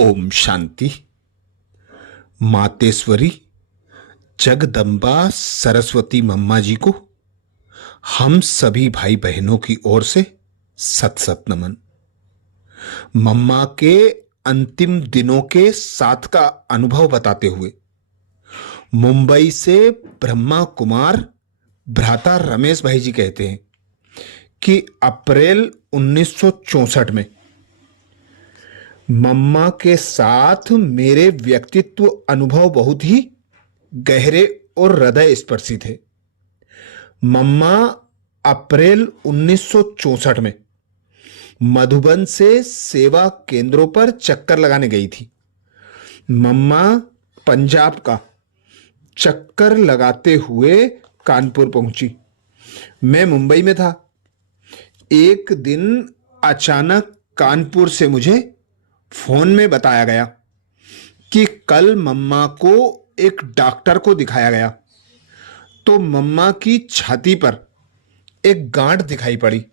ओम शांति। मातेश्वरी जगदम्बा सरस्वती मम्मा जी को हम सभी भाई बहनों की ओर से सत सत नमन। मम्मा के अंतिम दिनों के साथ का अनुभव बताते हुए मुंबई से ब्रह्मा कुमार भ्राता रमेश भाई जी कहते हैं कि अप्रैल 1964 में मम्मा के साथ मेरे व्यक्तित्व अनुभव बहुत ही गहरे और हृदय स्पर्शी थे। मम्मा अप्रैल 1964 में मधुबन से सेवा केंद्रों पर चक्कर लगाने गई थी। मम्मा पंजाब का चक्कर लगाते हुए कानपुर पहुंची। मैं मुंबई में था। एक दिन अचानक कानपुर से मुझे फोन में बताया गया कि कल मम्मा को एक डॉक्टर को दिखाया गया तो मम्मा की छाती पर एक गांठ दिखाई पड़ी।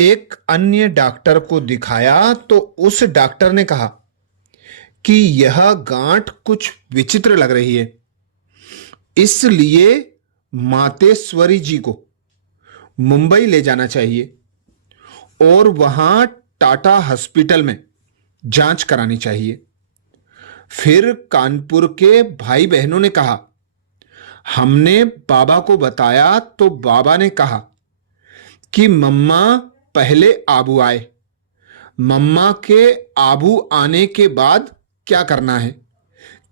एक अन्य डॉक्टर को दिखाया तो उस डॉक्टर ने कहा कि यह गांठ कुछ विचित्र लग रही है, इसलिए मातेश्वरी जी को मुंबई ले जाना चाहिए और वहां टाटा हॉस्पिटल में जांच करानी चाहिए। फिर कानपुर के भाई बहनों ने कहा, हमने बाबा को बताया तो बाबा ने कहा कि मम्मा पहले आबू आए, मम्मा के आबू आने के बाद क्या करना है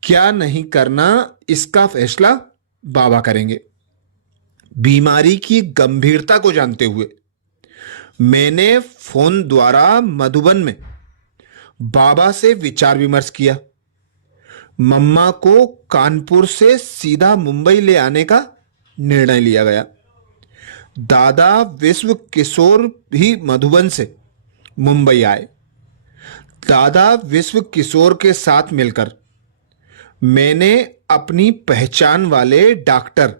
क्या नहीं करना इसका फैसला बाबा करेंगे। बीमारी की गंभीरता को जानते हुए मैंने फोन द्वारा मधुबन में बाबा से विचार विमर्श किया। मम्मा को कानपुर से सीधा मुंबई ले आने का निर्णय लिया गया। दादा विश्व किशोर भी मधुबन से मुंबई आए। दादा विश्व किशोर के साथ मिलकर मैंने अपनी पहचान वाले डॉक्टर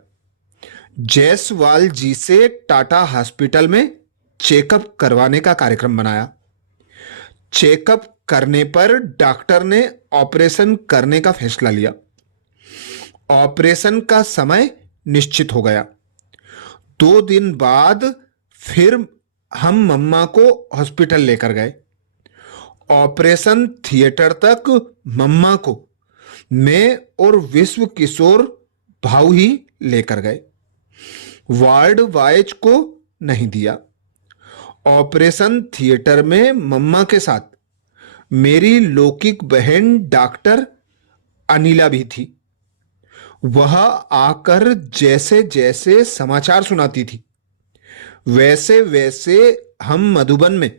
जयसवाल जी से टाटा हॉस्पिटल में चेकअप करवाने का कार्यक्रम बनाया। चेकअप करने पर डॉक्टर ने ऑपरेशन करने का फैसला लिया। ऑपरेशन का समय निश्चित हो गया। 2 दिन बाद फिर हम मम्मा को हॉस्पिटल लेकर गए। ऑपरेशन थिएटर तक मम्मा को मैं और विश्व किशोर भाऊ ही लेकर गए। वार्ड वाइज को नहीं दिया। ऑपरेशन थिएटर में मम्मा के साथ मेरी लौकिक बहन डॉक्टर अनिला भी थी। वह आकर जैसे जैसे समाचार सुनाती थी वैसे वैसे हम मधुबन में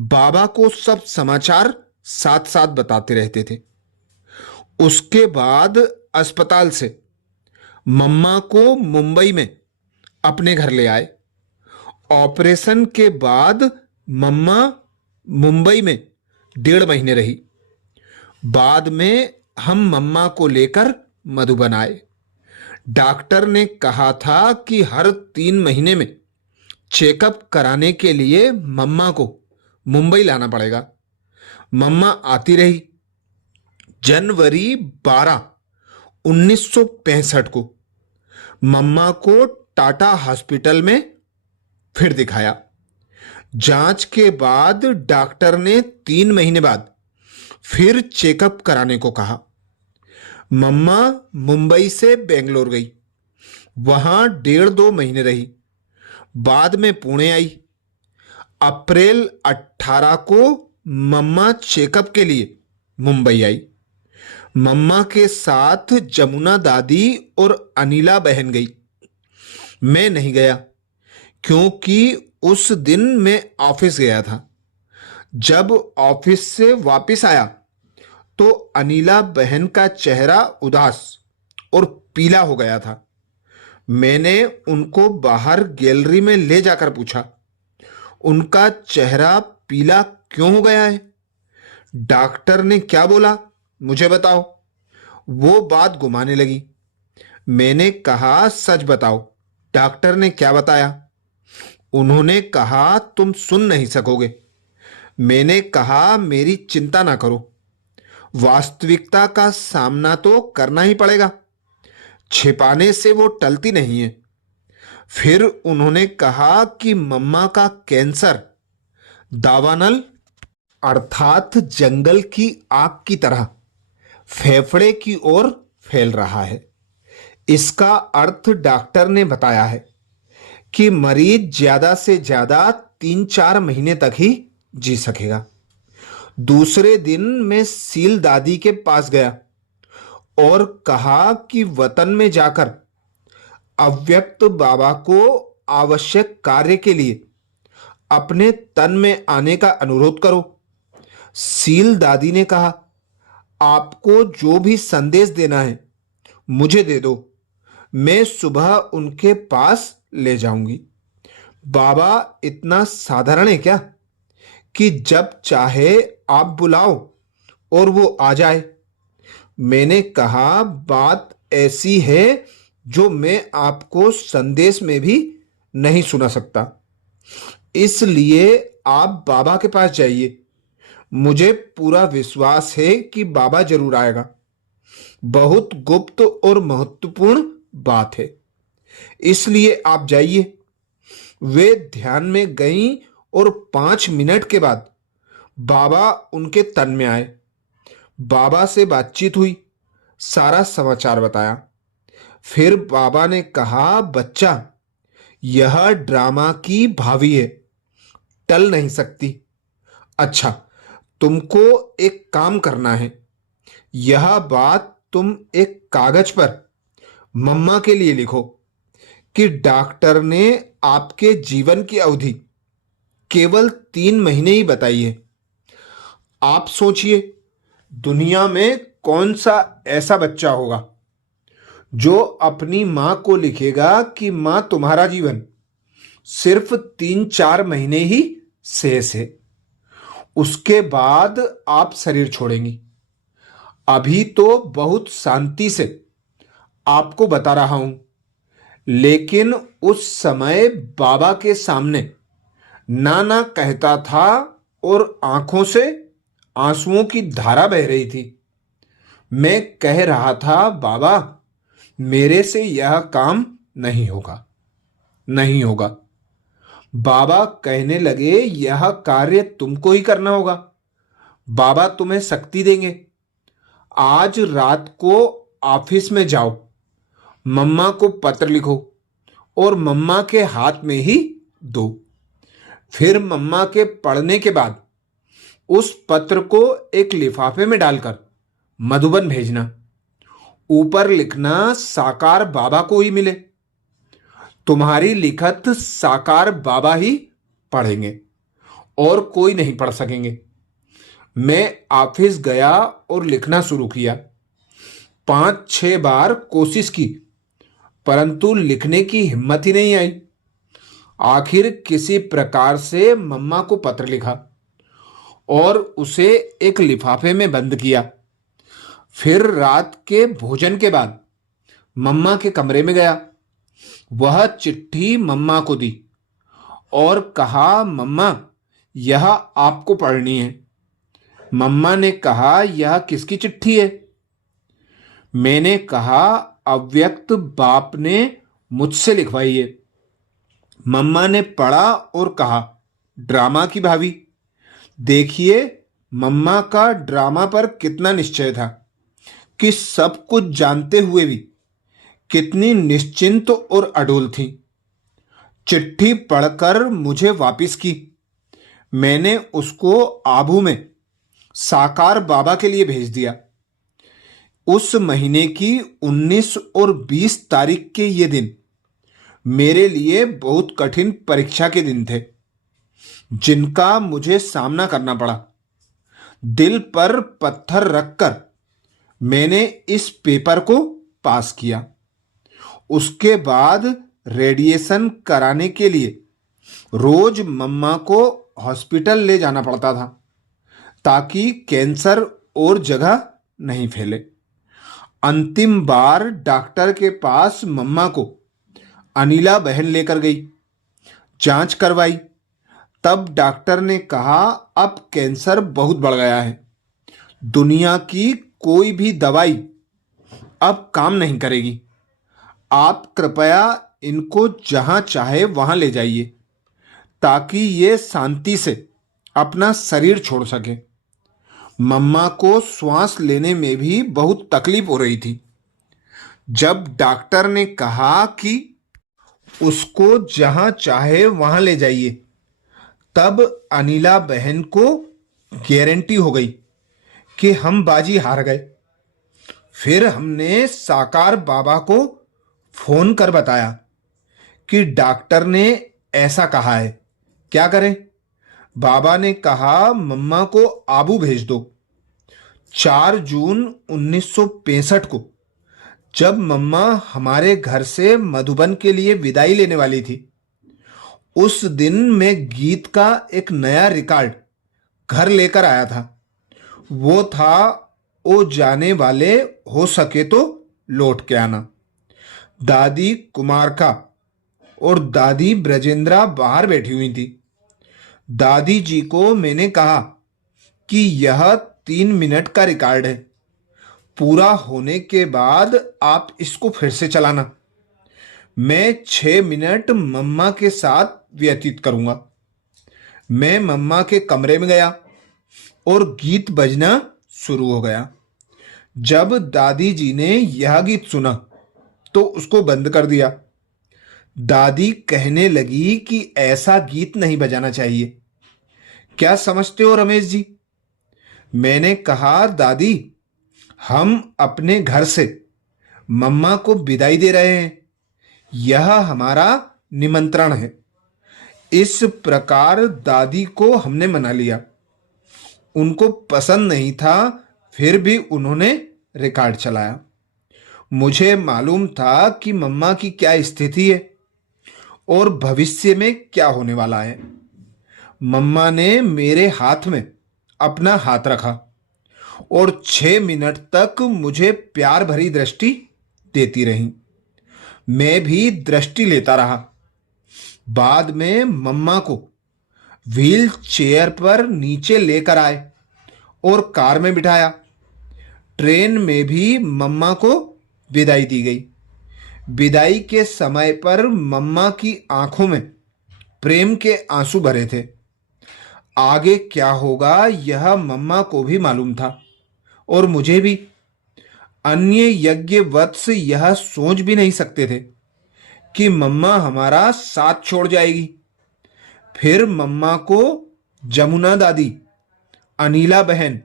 बाबा को सब समाचार साथ साथ बताते रहते थे। उसके बाद अस्पताल से मम्मा को मुंबई में अपने घर ले आए। ऑपरेशन के बाद मम्मा मुंबई में 1.5 महीने रही। बाद में हम मम्मा को लेकर मधुबन आए। डॉक्टर ने कहा था कि हर 3 महीने में चेकअप कराने के लिए मम्मा को मुंबई लाना पड़ेगा। मम्मा आती रही। जनवरी 12, 1965 को मम्मा को टाटा हॉस्पिटल में फिर दिखाया। जांच के बाद डॉक्टर ने 3 महीने बाद फिर चेकअप कराने को कहा। मम्मा मुंबई से बेंगलोर गई। वहां 1.5-2 महीने रही। बाद में पुणे आई। अप्रैल 18 को मम्मा चेकअप के लिए मुंबई आई। मम्मा के साथ जमुना दादी और अनिला बहन गई। मैं नहीं गया क्योंकि उस दिन मैं ऑफिस गया था। जब ऑफिस से वापस आया तो अनिला बहन का चेहरा उदास और पीला हो गया था। मैंने उनको बाहर गैलरी में ले जाकर पूछा, उनका चेहरा पीला क्यों हो गया है? डॉक्टर ने क्या बोला मुझे बताओ। वो बात घुमाने लगी। मैंने कहा, सच बताओ, डॉक्टर ने क्या बताया? उन्होंने कहा, तुम सुन नहीं सकोगे। मैंने कहा, मेरी चिंता ना करो, वास्तविकता का सामना तो करना ही पड़ेगा, छिपाने से वो टलती नहीं है। फिर उन्होंने कहा कि मम्मा का कैंसर दावानल अर्थात जंगल की आग की तरह फेफड़े की ओर फैल रहा है। इसका अर्थ डॉक्टर ने बताया है कि मरीज ज्यादा से ज्यादा 3-4 महीने तक ही जी सकेगा। दूसरे दिन मैं सील दादी के पास गया और कहा कि वतन में जाकर अव्यक्त बाबा को आवश्यक कार्य के लिए अपने तन में आने का अनुरोध करो। सील दादी ने कहा, आपको जो भी संदेश देना है मुझे दे दो, मैं सुबह उनके पास ले जाऊंगी। बाबा इतना साधारण है क्या कि जब चाहे आप बुलाओ और वो आ जाए? मैंने कहा, बात ऐसी है जो मैं आपको संदेश में भी नहीं सुना सकता, इसलिए आप बाबा के पास जाइए। मुझे पूरा विश्वास है कि बाबा जरूर आएगा। बहुत गुप्त और महत्वपूर्ण बात है, इसलिए आप जाइए। वे ध्यान में गईं और 5 मिनट के बाद बाबा उनके तन में आए। बाबा से बातचीत हुई, सारा समाचार बताया। फिर बाबा ने कहा, बच्चा, यह ड्रामा की भावी है, टल नहीं सकती। अच्छा, तुमको एक काम करना है। यह बात तुम एक कागज पर मम्मा के लिए लिखो कि डॉक्टर ने आपके जीवन की अवधि केवल 3 महीने ही बताई है। आप सोचिए, दुनिया में कौन सा ऐसा बच्चा होगा जो अपनी मां को लिखेगा कि मां, तुम्हारा जीवन सिर्फ 3-4 महीने ही शेष है, उसके बाद आप शरीर छोड़ेंगी। अभी तो बहुत शांति से आपको बता रहा हूं, लेकिन उस समय बाबा के सामने नाना कहता था और आंखों से आंसुओं की धारा बह रही थी। मैं कह रहा था, बाबा, मेरे से यह काम नहीं होगा, नहीं होगा। बाबा कहने लगे, यह कार्य तुमको ही करना होगा। बाबा तुम्हें शक्ति देंगे। आज रात को ऑफिस में जाओ, मम्मा को पत्र लिखो और मम्मा के हाथ में ही दो। फिर मम्मा के पढ़ने के बाद उस पत्र को एक लिफाफे में डालकर मधुबन भेजना। ऊपर लिखना, साकार बाबा को ही मिले। तुम्हारी लिखत साकार बाबा ही पढ़ेंगे और कोई नहीं पढ़ सकेंगे। मैं ऑफिस गया और लिखना शुरू किया। 5-6 बार कोशिश की, परंतु लिखने की हिम्मत ही नहीं आई। आखिर किसी प्रकार से मम्मा को पत्र लिखा और उसे एक लिफाफे में बंद किया। फिर रात के भोजन के बाद मम्मा के कमरे में गया। वह चिट्ठी मम्मा को दी और कहा, मम्मा, यह आपको पढ़नी है। मम्मा ने कहा, यह किसकी चिट्ठी है? मैंने कहा, अव्यक्त बाप ने मुझसे लिखवाई है। मम्मा ने पढ़ा और कहा, ड्रामा की भाभी। देखिए, मम्मा का ड्रामा पर कितना निश्चय था कि सब कुछ जानते हुए भी कितनी निश्चिंत और अडोल थी। चिट्ठी पढ़कर मुझे वापिस की। मैंने उसको आबू में साकार बाबा के लिए भेज दिया। उस महीने की 19 और 20 तारीख के ये दिन मेरे लिए बहुत कठिन परीक्षा के दिन थे, जिनका मुझे सामना करना पड़ा। दिल पर पत्थर रखकर मैंने इस पेपर को पास किया। उसके बाद रेडिएशन कराने के लिए रोज मम्मा को हॉस्पिटल ले जाना पड़ता था, ताकि कैंसर और जगह नहीं फैले। अंतिम बार डॉक्टर के पास मम्मा को अनिला बहन लेकर गई, जांच करवाई। तब डॉक्टर ने कहा, अब कैंसर बहुत बढ़ गया है, दुनिया की कोई भी दवाई अब काम नहीं करेगी। आप कृपया इनको जहां चाहे वहां ले जाइए ताकि ये शांति से अपना शरीर छोड़ सके। मम्मा को श्वास लेने में भी बहुत तकलीफ हो रही थी। जब डॉक्टर ने कहा कि उसको जहां चाहे वहां ले जाइए, तब अनिला बहन को गारंटी हो गई कि हम बाजी हार गए। फिर हमने साकार बाबा को फोन कर बताया कि डॉक्टर ने ऐसा कहा है, क्या करें। बाबा ने कहा मम्मा को आबू भेज दो। 4 जून 1965 को जब मम्मा हमारे घर से मधुबन के लिए विदाई लेने वाली थी, उस दिन मैं गीत का एक नया रिकॉर्ड घर लेकर आया था। वो था, ओ जाने वाले हो सके तो लौट के आना। दादी कुमारका और दादी ब्रजेंद्रा बाहर बैठी हुई थी। दादी जी को मैंने कहा कि यह 3 मिनट का रिकॉर्ड है, पूरा होने के बाद आप इसको फिर से चलाना। मैं 6 मिनट मम्मा के साथ व्यतीत करूंगा। मैं मम्मा के कमरे में गया और गीत बजना शुरू हो गया। जब दादी जी ने यह गीत सुना तो उसको बंद कर दिया। दादी कहने लगी कि ऐसा गीत नहीं बजाना चाहिए। क्या समझते हो रमेश जी? मैंने कहा दादी, हम अपने घर से मम्मा को विदाई दे रहे हैं, यह हमारा निमंत्रण है। इस प्रकार दादी को हमने मना लिया। उनको पसंद नहीं था, फिर भी उन्होंने रिकॉर्ड चलाया। मुझे मालूम था कि मम्मा की क्या स्थिति है और भविष्य में क्या होने वाला है। मम्मा ने मेरे हाथ में अपना हाथ रखा और 6 मिनट तक मुझे प्यार भरी दृष्टि देती रही। मैं भी दृष्टि लेता रहा। बाद में मम्मा को व्हील चेयर पर नीचे लेकर आए और कार में बिठाया। ट्रेन में भी मम्मा को विदाई दी गई। विदाई के समय पर मम्मा की आंखों में प्रेम के आंसू भरे थे। आगे क्या होगा यह मम्मा को भी मालूम था और मुझे भी। अन्य यज्ञ वत्स यह सोच भी नहीं सकते थे कि मम्मा हमारा साथ छोड़ जाएगी। फिर मम्मा को जमुना दादी, अनीला बहन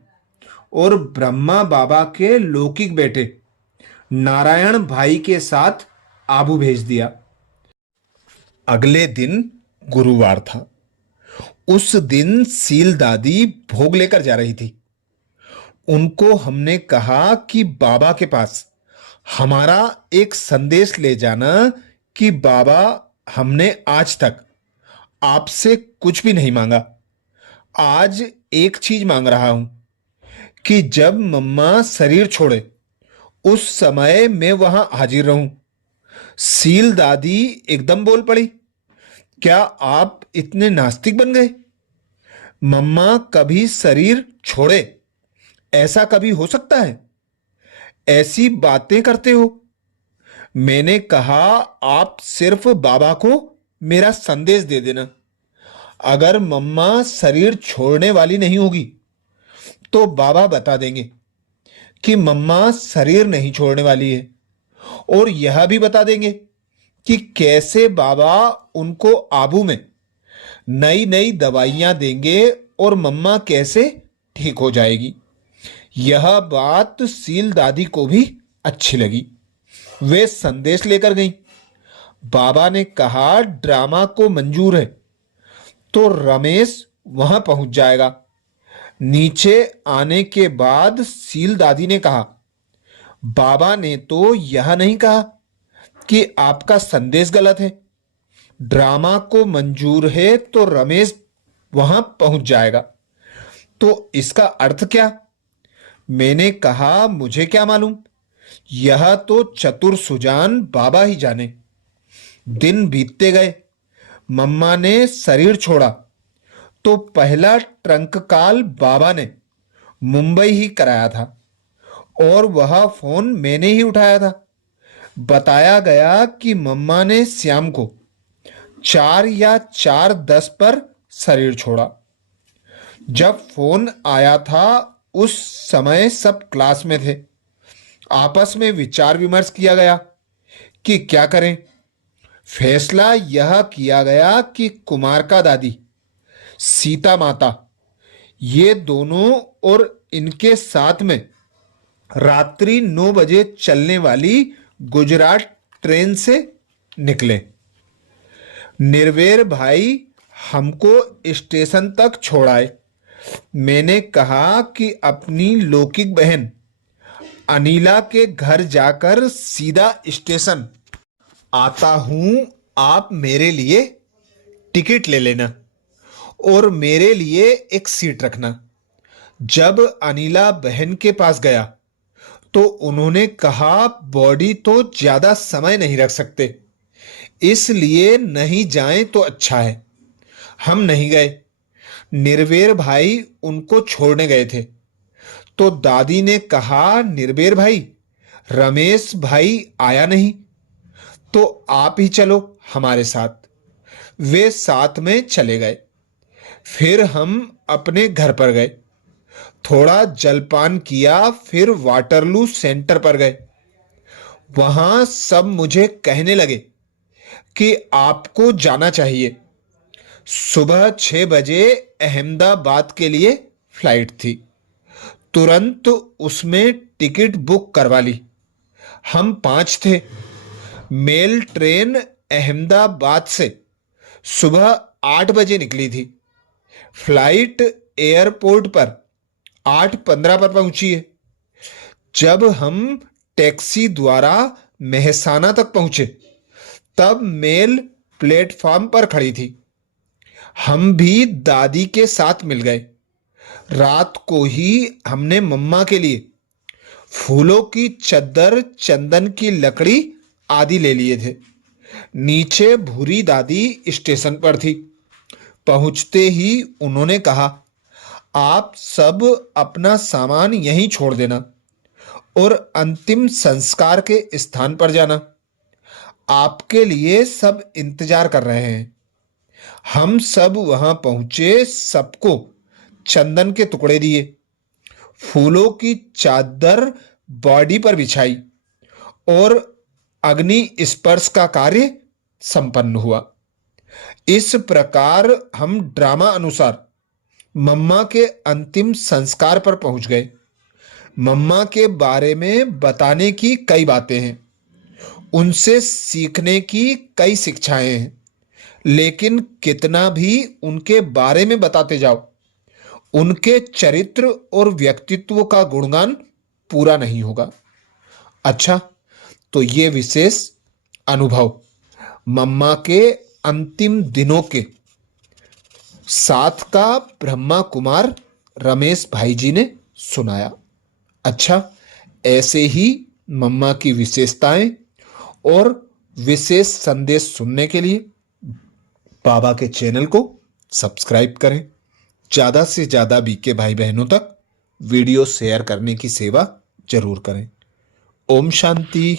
और ब्रह्मा बाबा के लौकिक बेटे नारायण भाई के साथ आबू भेज दिया। अगले दिन गुरुवार था। उस दिन सील दादी भोग लेकर जा रही थी। उनको हमने कहा कि बाबा के पास हमारा एक संदेश ले जाना कि बाबा, हमने आज तक आपसे कुछ भी नहीं मांगा। आज एक चीज मांग रहा हूं कि जब मम्मा शरीर छोड़े उस समय मैं वहां हाजिर रहूं। सील दादी एकदम बोल पड़ी, क्या आप इतने नास्तिक बन गए? मम्मा कभी शरीर छोड़े, ऐसा कभी हो सकता है? ऐसी बातें करते हो। मैंने कहा, आप सिर्फ बाबा को मेरा संदेश दे देना। अगर मम्मा शरीर छोड़ने वाली नहीं होगी तो बाबा बता देंगे कि मम्मा शरीर नहीं छोड़ने वाली है, और यह भी बता देंगे कि कैसे बाबा उनको आबू में नई नई दवाइयां देंगे और मम्मा कैसे ठीक हो जाएगी। यह बात सील दादी को भी अच्छी लगी। वे संदेश लेकर गईं। बाबा ने कहा, ड्रामा को मंजूर है तो रमेश वहां पहुंच जाएगा। नीचे आने के बाद सील दादी ने कहा, बाबा ने तो यह नहीं कहा कि आपका संदेश गलत है। ड्रामा को मंजूर है तो रमेश वहां पहुंच जाएगा, तो इसका अर्थ क्या? मैंने कहा, मुझे क्या मालूम, यह तो चतुर सुजान बाबा ही जाने। दिन बीतते गए। मम्मा ने शरीर छोड़ा तो पहला ट्रंक काल बाबा ने मुंबई ही कराया था और वह फोन मैंने ही उठाया था। बताया गया कि मम्मा ने श्याम को 4 या 4:10 पर शरीर छोड़ा। जब फोन आया था उस समय सब क्लास में थे। आपस में विचार विमर्श किया गया कि क्या करें। फैसला यह किया गया कि कुमारका दादी, सीता माता, ये दोनों और इनके साथ में रात्रि 9 बजे चलने वाली गुजरात ट्रेन से निकले। निर्वेर भाई हमको स्टेशन तक छोड़ाए। मैंने कहा कि अपनी लौकिक बहन अनीला के घर जाकर सीधा स्टेशन आता हूं। आप मेरे लिए टिकट ले लेना और मेरे लिए एक सीट रखना। जब अनीला बहन के पास गया तो उन्होंने कहा बॉडी तो ज्यादा समय नहीं रख सकते, इसलिए नहीं जाएं तो अच्छा है। हम नहीं गए। निर्वेर भाई उनको छोड़ने गए थे तो दादी ने कहा, निर्वेर भाई, रमेश भाई आया नहीं तो आप ही चलो हमारे साथ। वे साथ में चले गए। फिर हम अपने घर पर गए, थोड़ा जलपान किया, फिर वाटरलू सेंटर पर गए। वहां सब मुझे कहने लगे कि आपको जाना चाहिए। सुबह 6 बजे अहमदाबाद के लिए फ्लाइट थी। तुरंत उसमें टिकट बुक करवा ली। हम 5 थे। मेल ट्रेन अहमदाबाद से सुबह 8 बजे निकली थी। फ्लाइट एयरपोर्ट पर 8:15 पर पहुंची है। जब हम टैक्सी द्वारा मेहसाना तक पहुंचे तब मेल प्लेटफॉर्म पर खड़ी थी। हम भी दादी के साथ मिल गए। रात को ही हमने मम्मा के लिए फूलों की चद्दर, चंदन की लकड़ी आदि ले लिए थे। नीचे भूरी दादी स्टेशन पर थी। पहुंचते ही उन्होंने कहा, आप सब अपना सामान यहीं छोड़ देना और अंतिम संस्कार के स्थान पर जाना। आपके लिए सब इंतजार कर रहे हैं। हम सब वहां पहुंचे, सबको चंदन के टुकड़े दिए, फूलों की चादर बॉडी पर बिछाई और अग्नि स्पर्श का कार्य संपन्न हुआ। इस प्रकार हम ड्रामा अनुसार मम्मा के अंतिम संस्कार पर पहुंच गए। मम्मा के बारे में बताने की कई बातें हैं, उनसे सीखने की कई शिक्षाएं हैं, लेकिन कितना भी उनके बारे में बताते जाओ, उनके चरित्र और व्यक्तित्व का गुणगान पूरा नहीं होगा। अच्छा, तो ये विशेष अनुभव मम्मा के अंतिम दिनों के साथ का ब्रह्मा कुमार रमेश भाई जी ने सुनाया। अच्छा, ऐसे ही मम्मा की विशेषताएं और विशेष संदेश सुनने के लिए बाबा के चैनल को सब्सक्राइब करें। ज़्यादा से ज़्यादा बीके भाई बहनों तक वीडियो शेयर करने की सेवा जरूर करें। ओम शांति।